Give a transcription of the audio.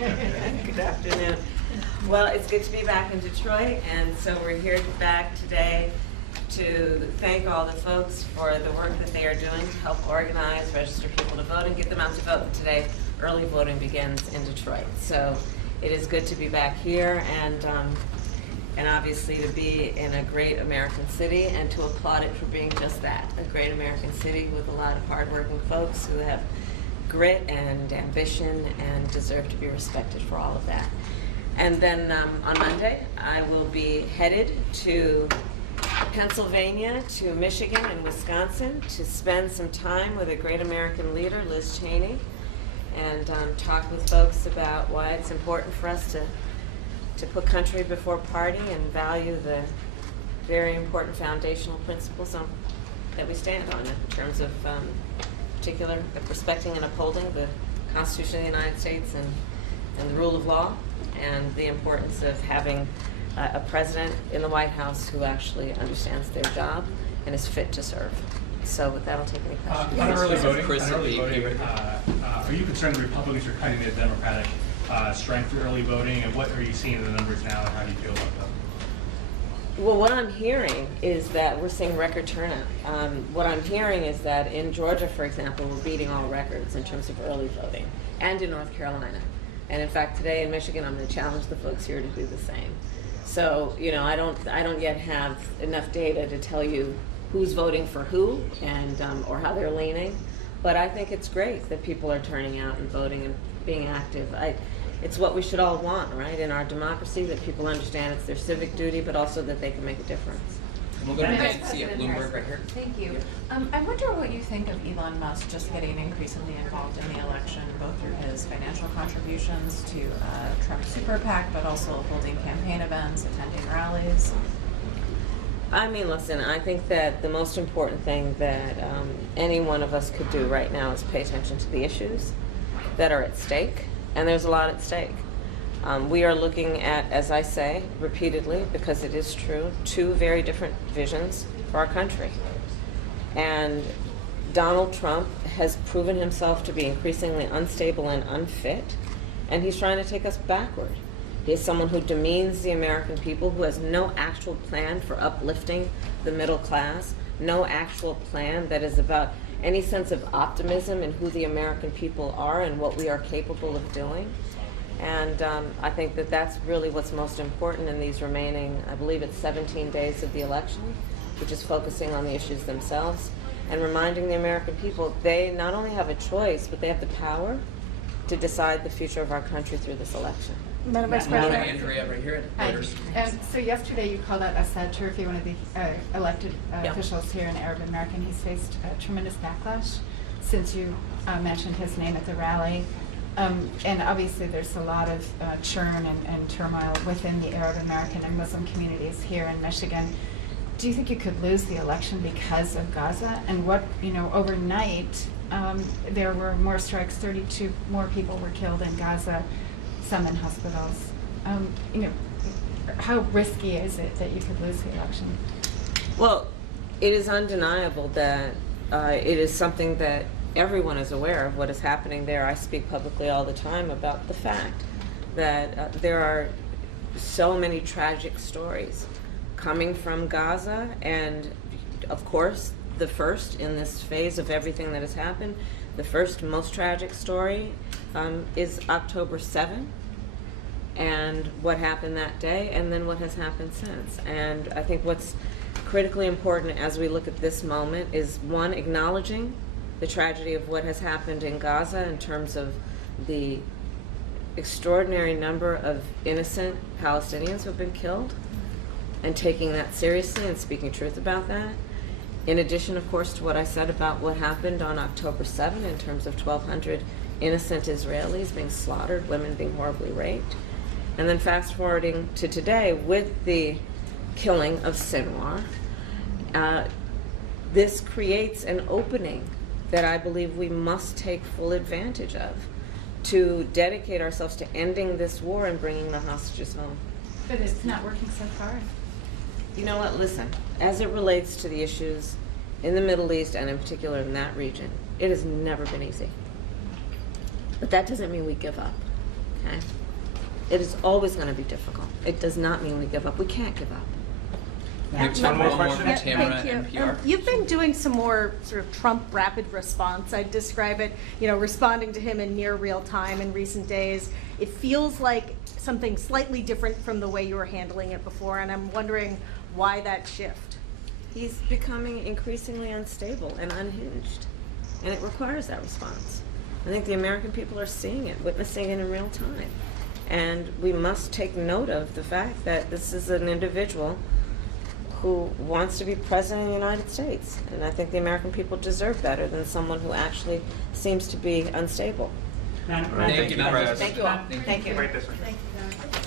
Good afternoon. Well, it's good to be back in Detroit, and so we're here back today to thank all the folks for the work that they are doing to help organize, register people to vote, and get them out to vote. Today, early voting begins in Detroit, so it is good to be back here and obviously to be in a great American city and to applaud it for being just that, a great American city with a lot of hardworking folks who have grit and ambition and deserve to be respected for all of that. And then on Monday, I will be headed to Pennsylvania, to Michigan and Wisconsin to spend some time with a great American leader, Liz Cheney, and talk with folks about why it's important for us to put country before party and value the very important foundational principles that we stand on in terms of particular respecting and upholding the Constitution of the United States and the rule of law, and the importance of having a president in the White House who actually understands their job and is fit to serve. So with that, I'll take any questions. On early voting, are you concerned the Republicans are cutting the Democratic strength for early voting, and what are you seeing in the numbers now, and how do you feel about them? Well, what I'm hearing is that we're seeing record turnout. What I'm hearing is that in Georgia, for example, we're beating all records in terms of early voting, and in North Carolina. And in fact, today in Michigan, I'm going to challenge the folks here to do the same. So, you know, I don't yet have enough data to tell you who's voting for who and or how they're leaning, but I think it's great that people are turning out and voting and being active. It's what we should all want, right, in our democracy, that people understand it's their civic duty, but also that they can make a difference. We'll go to Nancy at Bloomberg right here. Thank you. I wonder what you think of Elon Musk just getting increasingly involved in the election, both through his financial contributions to Trump Super PAC, but also holding campaign events, attending rallies. I mean, listen, I think that the most important thing that any one of us could do right now is pay attention to the issues that are at stake, and there's a lot at stake. We are looking at, as I say repeatedly, because it is true, two very different visions for our country. And Donald Trump has proven himself to be increasingly unstable and unfit, and he's trying to take us backward. He is someone who demeans the American people, who has no actual plan for uplifting the middle class, no actual plan that is about any sense of optimism in who the American people are and what we are capable of doing. And I think that that's really what's most important in these remaining, I believe it's 17 days of the election, which is focusing on the issues themselves and reminding the American people they not only have a choice, but they have the power to decide the future of our country through this election. Madam Vice President. Andrea right here at Reuters. So yesterday you called out Assad Turfi, one of the elected officials here in Arab American. He's faced tremendous backlash since you mentioned his name at the rally. And obviously there's a lot of churn and turmoil within the Arab American and Muslim communities here in Michigan. Do you think you could lose the election because of Gaza? And what, you know, overnight there were more strikes, 32 more people were killed in Gaza, some in hospitals. You know, how risky is it that you could lose the election? Well, it is undeniable that it is something that everyone is aware of what is happening there. I speak publicly all the time about the fact that there are so many tragic stories coming from Gaza, and of course the first in this phase of everything that has happened, the first most tragic story is October 7th and what happened that day, and then what has happened since. And I think what's critically important as we look at this moment is, one, acknowledging the tragedy of what has happened in Gaza in terms of the extraordinary number of innocent Palestinians who have been killed, and taking that seriously and speaking truth about that. In addition, of course, to what I said about what happened on October 7th in terms of 1,200 innocent Israelis being slaughtered, women being horribly raped. And then fast forwarding to today with the killing of Sinwar, this creates an opening that I believe we must take full advantage of to dedicate ourselves to ending this war and bringing the hostages home. But it's not working so far. You know what, listen, as it relates to the issues in the Middle East and in particular in that region, it has never been easy. But that doesn't mean we give up. okay? It is always going to be difficult. It does not mean we give up. We can't give up. We have One more from question? Tamara, Thank you. NPR. You've been doing some more sort of Trump rapid response. I'd describe it, responding to him in near real time in recent days. It feels like something slightly different from the way you were handling it before, and I'm wondering why that shift. He's becoming increasingly unstable and unhinged, and it requires that response. I think the American people are seeing it, witnessing it in real time. And we must take note of the fact that this is an individual who wants to be president of the United States. And I think the American people deserve better than someone who actually seems to be unstable. Thank you, Madam President. President. Thank you all. Thank you. Thank you. Thank you.